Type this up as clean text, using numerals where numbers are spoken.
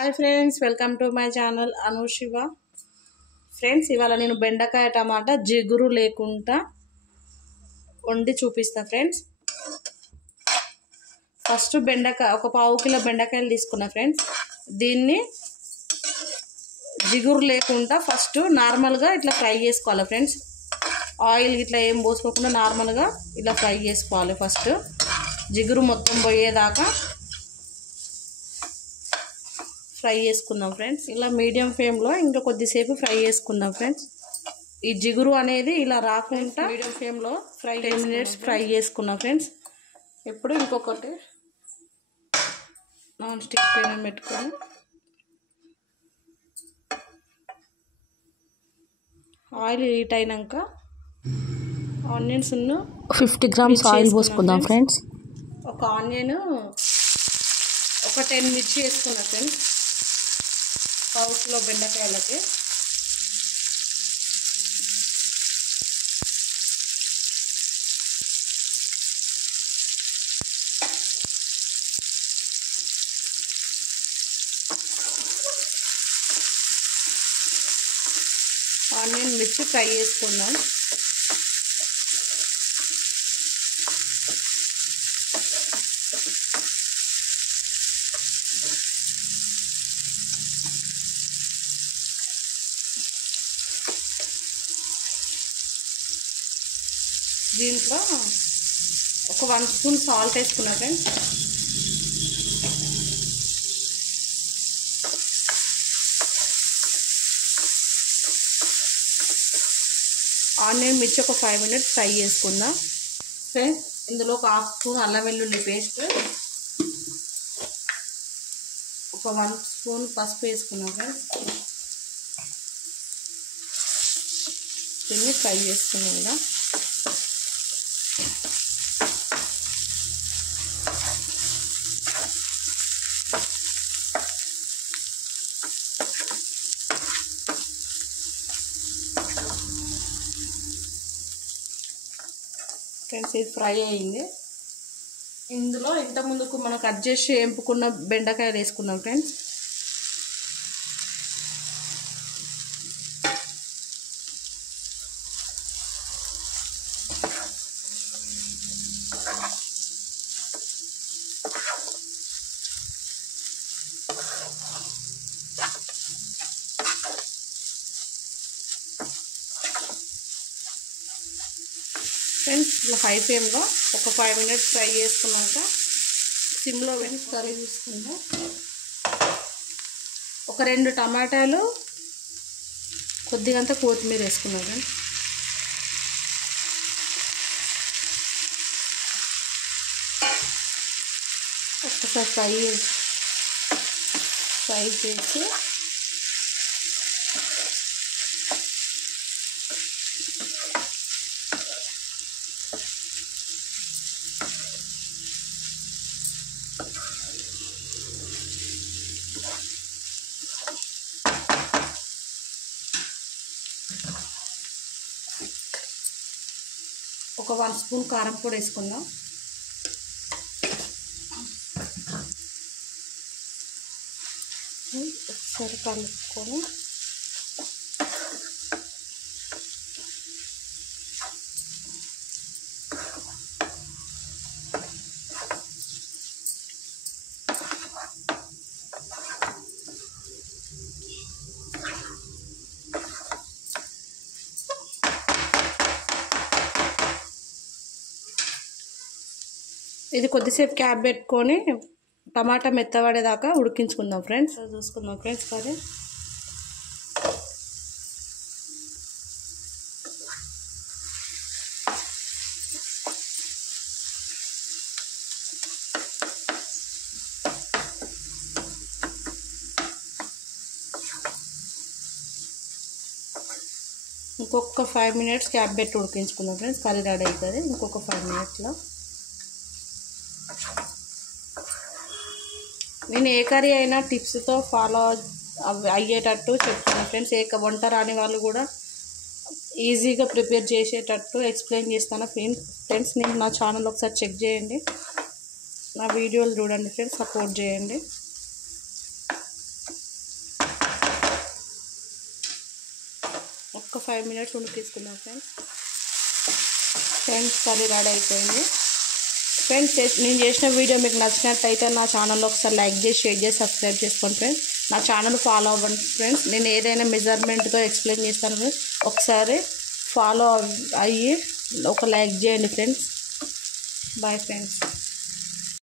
Hi friends, welcome to my channel Anu Shiva. Friends, ఇవాళ నేను బెండకాయ టమాటా జిగురు లేకుండా వండి చూపిస్తా. ఫ్రెండ్స్, ఫస్ట్ బెండకాయ ఒక పావు కిలో బెండకాయలు తీసుకున్నా. ఫ్రెండ్స్, దీన్ని జిగురు లేకుండా ఫస్ట్ నార్మల్గా ఇట్లా ఫ్రై చేసుకోవాలి. ఫ్రెండ్స్, ఆయిల్ ఇట్లా ఏం పోసుకోకుండా నార్మల్గా ఇట్లా ఫ్రై చేసుకోవాలి. ఫస్ట్ జిగురు మొత్తం పోయేదాకా ఫ్రై చేసుకుందాం. ఫ్రెండ్స్, ఇలా మీడియం ఫ్లేమ్లో ఇంకా కొద్దిసేపు ఫ్రై చేసుకుందాం. ఫ్రెండ్స్, ఈ జిగురు అనేది ఇలా రాకుండా మీడియం ఫ్లేమ్లో 10 minutes ఫ్రై చేసుకున్నాం. ఫ్రెండ్స్, ఇప్పుడు ఇంకొకటి నాన్ స్టిక్ పెనం పెట్టుకొని ఆయిల్ హీట్ అయినాక ఆనియన్స్ 50 grams ఆయిల్ పోసుకుందాం. ఫ్రెండ్స్, ఒక ఆనియన్ ఒక 10 మిర్చి వేసుకున్నా. ఫ్రెండ్స్, పావు కిలో బెండకాయలకి ఆనియన్ మిర్చి ఫ్రై చేసుకుందాం. దీంట్లో ఒక 1 స్పూన్ సాల్ట్ వేసుకున్నా. ఫ్రెండ్స్, ఆనియన్ మిర్చి ఒక 5 minutes ఫ్రై చేసుకుందాం. ఫ్రెండ్స్, ఇందులో ఒక 1/2 స్పూన్ అల్లం వెల్లుల్లి పేస్ట్, ఒక 1 స్పూన్ పసుపు వేసుకున్నాం. ఫ్రెండ్స్, దీన్ని ఫ్రై చేసుకున్నాం. కదా, ఫ్రెండ్స్, ఇది ఫ్రై అయింది. ఇందులో ఇంతకుముందుకు మనం కట్ చేసి ఎంపుకున్న బెండకాయలు వేసుకున్నాం. ఫ్రెండ్స్, ఇలా హై ఫ్లేమ్లో ఒక 5 minutes ఫ్రై చేసుకున్నాక సిమ్లో పెట్టి కర్రీ తీసుకుందాం. ఒక 2 టమాటాలు కొద్దిగంత కొత్తిమీర వేసుకున్నాం. ఫ్రెండ్స్, ఒక్కసారి ఫ్రై చేసి ఒక 1 స్పూన్ కారం పొడి వేసుకుందాం. ఒకసారి కలుపుకొని ఇది కొద్దిసేపు క్యాప్ పెట్టుకొని టమాటా మెత్తబడేదాకా ఉడికించుకుందాం. ఫ్రెండ్స్, చూసుకుందాం. ఫ్రెండ్స్, కర్రీ ఇంకొక 5 minutes క్యాప్ పెట్టి ఉడికించుకుందాం. ఫ్రెండ్స్, కర్రీ రెడీ అవుతుంది ఇంకొక 5 minutesలో. నేను ఏ కర్రీ అయినా టిప్స్తో ఫాలో అయ్యేటట్టు చెప్తాను. ఫ్రెండ్స్, వంట రాని వాళ్ళు కూడా ఈజీగా ప్రిపేర్ చేసేటట్టు ఎక్స్ప్లెయిన్ చేస్తాను. ఫ్రెండ్స్, నేను నా ఛానల్ ఒకసారి చెక్ చేయండి, నా వీడియోలు చూడండి. ఫ్రెండ్స్, సపోర్ట్ చేయండి. ఒక 5 మినిట్స్ ఉడికించుకుందాం ఫ్రెండ్స్. ఫ్రెండ్స్ కర్రీ రెడీ అయిపోయింది. ఫ్రెండ్స్ నేను చేసిన వీడియో మీకు నచ్చినట్టయితే నా ఛానల్లో ఒకసారి లైక్ చేసి షేర్ చేసి సబ్స్క్రైబ్ చేసుకోండి ఫ్రెండ్స్. నా ఛానల్ ఫాలో అవ్వండి ఫ్రెండ్స్. నేను ఏదైనా మెజర్మెంట్తో ఎక్స్ప్లెయిన్ చేస్తాను ఫ్రెండ్స్. ఒకసారి ఫాలో అయ్యి ఒక లైక్ చేయండి ఫ్రెండ్స్. Bye friends.